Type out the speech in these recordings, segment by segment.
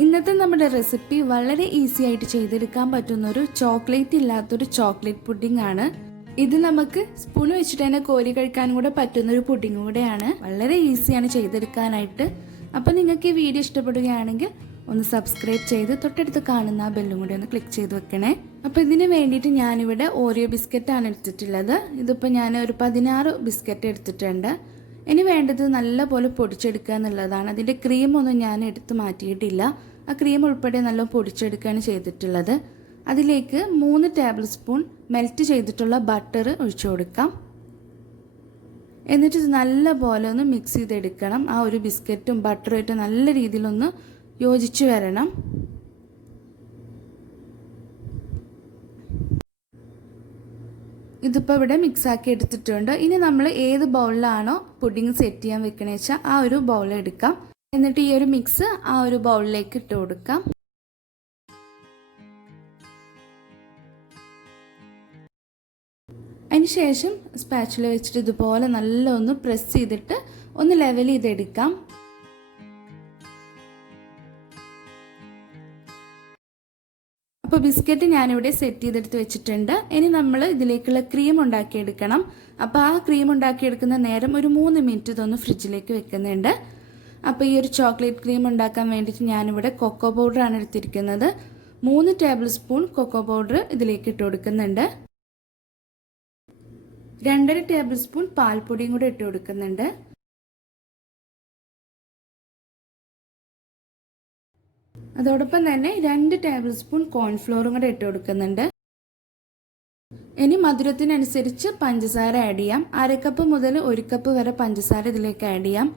ഇന്നത്തെ നമ്മുടെ റെസിപ്പി വളരെ ഈസി ആയിട്ട് ചെയ്തെടുക്കാൻ പറ്റുന്ന ഒരു ചോക്ലേറ്റ് ഇല്ലാത്തൊരു ചോക്ലേറ്റ് പുഡിംഗ് ആണ്. ഇത് നമുക്ക് സ്പൂൺ വെച്ചിട്ട് തന്നെ കോരി കഴിക്കാനും കൂടെ പറ്റുന്ന ഒരു പുഡിംഗ് കൂടെയാണ്. വളരെ ഈസിയാണ് ചെയ്തെടുക്കാനായിട്ട്. അപ്പോൾ നിങ്ങൾക്ക് ഈ വീഡിയോ ഇഷ്ടപ്പെടുകയാണെങ്കിൽ ഒന്ന് സബ്സ്ക്രൈബ് ചെയ്ത് തൊട്ടടുത്ത് കാണുന്ന ആ ബെല്ലും കൂടി ഒന്ന് ക്ലിക്ക് ചെയ്ത് വെക്കണേ. അപ്പോൾ ഇതിന് വേണ്ടിയിട്ട് ഞാനിവിടെ ഓറിയോ ബിസ്ക്കറ്റാണ് എടുത്തിട്ടുള്ളത്. ഇതിപ്പോൾ ഞാൻ ഒരു 16 ബിസ്ക്കറ്റ് എടുത്തിട്ടുണ്ട്. ഇനി വേണ്ടത് നല്ലപോലെ പൊടിച്ചെടുക്കുക എന്നുള്ളതാണ്. അതിൻ്റെ ക്രീമൊന്നും ഞാൻ എടുത്ത് മാറ്റിയിട്ടില്ല. ആ ക്രീം ഉൾപ്പെടെ നല്ല പൊടിച്ചെടുക്കുകയാണ് ചെയ്തിട്ടുള്ളത്. അതിലേക്ക് 3 ടേബിൾ സ്പൂൺ മെൽറ്റ് ചെയ്തിട്ടുള്ള ബട്ടർ ഒഴിച്ചു കൊടുക്കാം. എന്നിട്ട് നല്ലപോലെ ഒന്ന് മിക്സ് ചെയ്തെടുക്കണം. ആ ഒരു ബിസ്ക്കറ്റും ബട്ടറും ആയിട്ട് നല്ല രീതിയിലൊന്ന് യോജിച്ച് വരണം. ഇതിപ്പോൾ ഇവിടെ മിക്സാക്കി എടുത്തിട്ടുണ്ട്. ഇനി നമ്മൾ ഏത് ബൗളിലാണോ പുഡിംഗ് സെറ്റ് ചെയ്യാൻ വെക്കണേ വെച്ചാൽ ആ ഒരു ബൗൾ എടുക്കാം. എന്നിട്ട് ഈ ഒരു മിക്സ് ആ ഒരു ബൗളിലേക്ക് ഇട്ട് കൊടുക്കാം. അതിനുശേഷം സ്പാച്ചുല വെച്ചിട്ട് ഇതുപോലെ നല്ല ഒന്ന് പ്രസ് ചെയ്തിട്ട് ഒന്ന് ലെവൽ ചെയ്തെടുക്കാം. അപ്പോൾ ബിസ്ക്കറ്റ് ഞാനിവിടെ സെറ്റ് ചെയ്തെടുത്ത് വെച്ചിട്ടുണ്ട്. ഇനി നമ്മൾ ഇതിലേക്കുള്ള ക്രീം ഉണ്ടാക്കിയെടുക്കണം. അപ്പോൾ ആ ക്രീം ഉണ്ടാക്കിയെടുക്കുന്ന നേരം ഒരു 3 മിനിറ്റ് ഇതൊന്ന് ഫ്രിഡ്ജിലേക്ക് വെക്കുന്നുണ്ട്. അപ്പോൾ ഈ ഒരു ചോക്ലേറ്റ് ക്രീം ഉണ്ടാക്കാൻ വേണ്ടിയിട്ട് ഞാനിവിടെ കൊക്കോ പൗഡറാണ് എടുത്തിരിക്കുന്നത്. 3 ടേബിൾ സ്പൂൺ കൊക്കോ പൗഡർ ഇതിലേക്ക് ഇട്ട് കൊടുക്കുന്നുണ്ട്. 2.5 ടേബിൾ സ്പൂൺ പാൽപ്പൊടിയും കൂടെ ഇട്ട് കൊടുക്കുന്നുണ്ട്. അതോടൊപ്പം തന്നെ 2 ടേബിൾ സ്പൂൺ കോൺഫ്ലോറും കൂടെ ഇട്ട് കൊടുക്കുന്നുണ്ട്. ഇനി മധുരത്തിനനുസരിച്ച് പഞ്ചസാര ആഡ് ചെയ്യാം. 1/2 കപ്പ് മുതൽ 1 കപ്പ് വരെ പഞ്ചസാര ഇതിലേക്ക് ആഡ് ചെയ്യാം.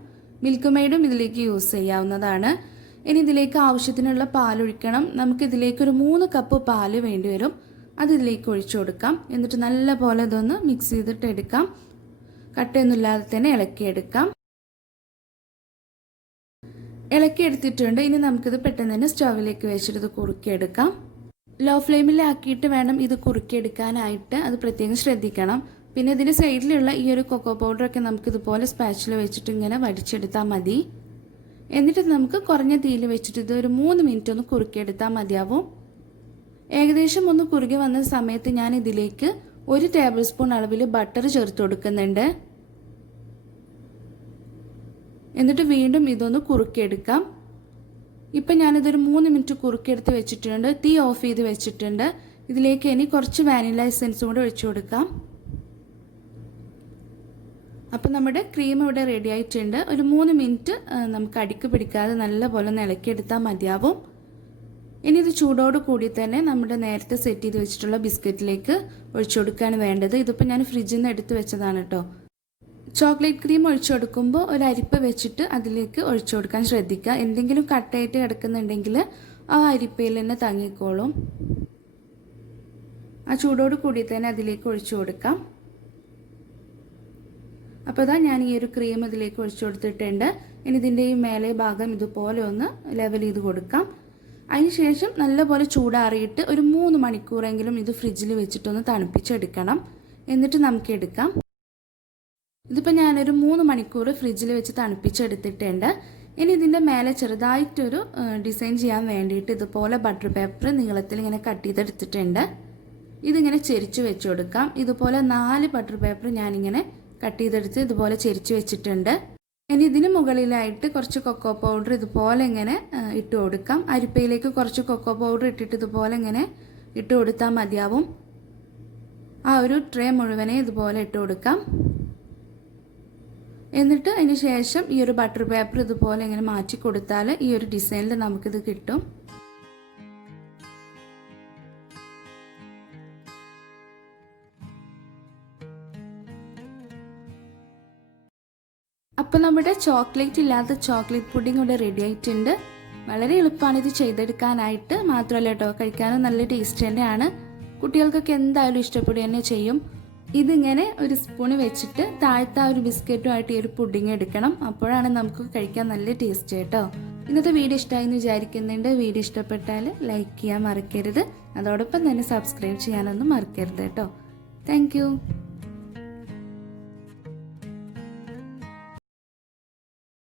മിൽക്ക് മെയ്ഡും ഇതിലേക്ക് യൂസ് ചെയ്യാവുന്നതാണ്. ഇനി ഇതിലേക്ക് ആവശ്യത്തിനുള്ള പാലൊഴിക്കണം. നമുക്ക് ഇതിലേക്ക് ഒരു 3 കപ്പ് പാല് വേണ്ടി വരും. അത് ഇതിലേക്ക് ഒഴിച്ചു കൊടുക്കാം. എന്നിട്ട് നല്ല പോലെ ഇതൊന്ന് മിക്സ് ചെയ്തിട്ട് എടുക്കാം. കട്ടയൊന്നുമില്ലാതെ തന്നെ ഇളക്കിയെടുക്കാം. ഇളക്കി എടുത്തിട്ടുണ്ട്. ഇനി നമുക്കിത് പെട്ടെന്ന് തന്നെ സ്റ്റൗവിലേക്ക് വെച്ചിട്ട് ഇത് കുറുക്കിയെടുക്കാം. ലോ ഫ്ലെയിമിലാക്കിയിട്ട് വേണം ഇത് കുറുക്കിയെടുക്കാനായിട്ട്. അത് പ്രത്യേകം ശ്രദ്ധിക്കണം. പിന്നെ ഇതിൻ്റെ സൈഡിലുള്ള ഈ ഒരു കൊക്കോ പൗഡറൊക്കെ നമുക്കിതുപോലെ സ്പാച്ചിൽ വെച്ചിട്ട് ഇങ്ങനെ വടിച്ചെടുത്താൽ മതി. എന്നിട്ട് നമുക്ക് കുറഞ്ഞ തീയിൽ വെച്ചിട്ട് ഇത് ഒരു 3 മിനിറ്റ് ഒന്ന് കുറുക്കിയെടുത്താൽ മതിയാവും. ഏകദേശം ഒന്ന് കുറുകി വന്ന സമയത്ത് ഞാൻ ഇതിലേക്ക് 1 ടേബിൾ സ്പൂൺ അളവിൽ ബട്ടർ ചേർത്ത് കൊടുക്കുന്നുണ്ട്. എന്നിട്ട് വീണ്ടും ഇതൊന്ന് കുറുക്കിയെടുക്കാം. ഇപ്പം ഞാനിതൊരു 3 മിനിറ്റ് കുറുക്കിയെടുത്ത് വെച്ചിട്ടുണ്ട്. തീ ഓഫ് ചെയ്ത് വെച്ചിട്ടുണ്ട്. ഇതിലേക്ക് ഇനി കുറച്ച് വാനില എസൻസും കൂടെ ഒഴിച്ചു കൊടുക്കാം. അപ്പം നമ്മുടെ ക്രീം ഇവിടെ റെഡി ആയിട്ടുണ്ട്. ഒരു 3 മിനിറ്റ് നമുക്ക് അടിക്ക് പിടിക്കാതെ നല്ലപോലെ ഒന്ന് ഇളക്കിയെടുത്താൽ മതിയാവും. ഇനി ഇത് ചൂടോട് കൂടി തന്നെ നമ്മുടെ നേരത്തെ സെറ്റ് ചെയ്ത് വെച്ചിട്ടുള്ള ബിസ്ക്കറ്റിലേക്ക് ഒഴിച്ചു കൊടുക്കുകയാണ് വേണ്ടത്. ഇതിപ്പോൾ ഞാൻ ഫ്രിഡ്ജിൽ നിന്ന് എടുത്ത് വെച്ചതാണ് കേട്ടോ. ചോക്ലേറ്റ് ക്രീം ഒഴിച്ചു കൊടുക്കുമ്പോൾ ഒരു അരിപ്പ വെച്ചിട്ട് അതിലേക്ക് ഒഴിച്ചു കൊടുക്കാൻ ശ്രദ്ധിക്കുക. എന്തെങ്കിലും കട്ടയായിട്ട് കിടക്കുന്നുണ്ടെങ്കിൽ ആ അരിപ്പയിൽ തന്നെ തങ്ങിക്കോളും. ആ ചൂടോട് കൂടി തന്നെ അതിലേക്ക് ഒഴിച്ചു കൊടുക്കാം. അപ്പോൾ അതാ ഞാൻ ഈ ഒരു ക്രീം ഇതിലേക്ക് ഒഴിച്ചു കൊടുത്തിട്ടുണ്ട്. ഇനി ഇതിൻ്റെ ഈ മേലെ ഭാഗം ഇതുപോലെ ഒന്ന് ലെവൽ ചെയ്ത് കൊടുക്കാം. അതിനുശേഷം നല്ലപോലെ ചൂടാറിയിട്ട് ഒരു 3 മണിക്കൂറെങ്കിലും ഇത് ഫ്രിഡ്ജിൽ വെച്ചിട്ടൊന്ന് തണുപ്പിച്ചെടുക്കണം. എന്നിട്ട് നമുക്ക് എടുക്കാം. ഇതിപ്പോൾ ഞാനൊരു 3 മണിക്കൂർ ഫ്രിഡ്ജിൽ വെച്ച് തണുപ്പിച്ചെടുത്തിട്ടുണ്ട്. ഇനി ഇതിൻ്റെ മേലെ ചെറുതായിട്ടൊരു ഡിസൈൻ ചെയ്യാൻ വേണ്ടിയിട്ട് ഇതുപോലെ ബട്ടർ പേപ്പർ നീളത്തിൽ ഇങ്ങനെ കട്ട് ചെയ്തെടുത്തിട്ടുണ്ട്. ഇതിങ്ങനെ ചെരിച്ച് വെച്ച് കൊടുക്കാം. ഇതുപോലെ 4 ബട്ടർ പേപ്പർ ഞാനിങ്ങനെ കട്ട് ചെയ്തെടുത്ത് ഇതുപോലെ ചെരിച്ച് വെച്ചിട്ടുണ്ട്. ഇനി ഇതിന് മുകളിലായിട്ട് കുറച്ച് കൊക്കോ പൗഡർ ഇതുപോലെ ഇങ്ങനെ ഇട്ട് കൊടുക്കാം. അരിപ്പയിലേക്ക് കുറച്ച് കൊക്കോ പൗഡർ ഇട്ടിട്ട് ഇതുപോലെ ഇങ്ങനെ ഇട്ട് കൊടുത്താൽ മതിയാവും. ആ ഒരു ട്രേ മുഴുവനെ ഇതുപോലെ ഇട്ട് കൊടുക്കാം. എന്നിട്ട് അതിന് ശേഷം ഈ ഒരു ബട്ടർ പേപ്പർ ഇതുപോലെ ഇങ്ങനെ മാറ്റി കൊടുത്താൽ ഈ ഒരു ഡിസൈനിൽ നമുക്കിത് കിട്ടും. അപ്പോൾ നമ്മുടെ ചോക്ലേറ്റ് ഇല്ലാത്ത ചോക്ലേറ്റ് പുഡിംഗ് ഇവിടെ റെഡി ആയിട്ടുണ്ട്. വളരെ എളുപ്പമാണ് ഇത് ചെയ്തെടുക്കാനായിട്ട്. മാത്രമല്ല കേട്ടോ, കഴിക്കാനും നല്ല ടേസ്റ്റ് തന്നെയാണ്. കുട്ടികൾക്കൊക്കെ എന്തായാലും ഇഷ്ടപ്പെടുക തന്നെ ചെയ്യും. ഇതിങ്ങനെ ഒരു സ്പൂണ് വെച്ചിട്ട് താഴത്തെ ആ ഒരു ബിസ്ക്കറ്റുമായിട്ട് ഈ ഒരു പുഡിംഗ് എടുക്കണം. അപ്പോഴാണ് നമുക്ക് കഴിക്കാൻ നല്ല ടേസ്റ്റ് കേട്ടോ. ഇന്നത്തെ വീഡിയോ ഇഷ്ടമായി എന്ന് വിചാരിക്കുന്നുണ്ട്. വീഡിയോ ഇഷ്ടപ്പെട്ടാൽ ലൈക്ക് ചെയ്യാൻ മറക്കരുത്. അതോടൊപ്പം തന്നെ സബ്സ്ക്രൈബ് ചെയ്യാനൊന്നും മറക്കരുത് കേട്ടോ. താങ്ക്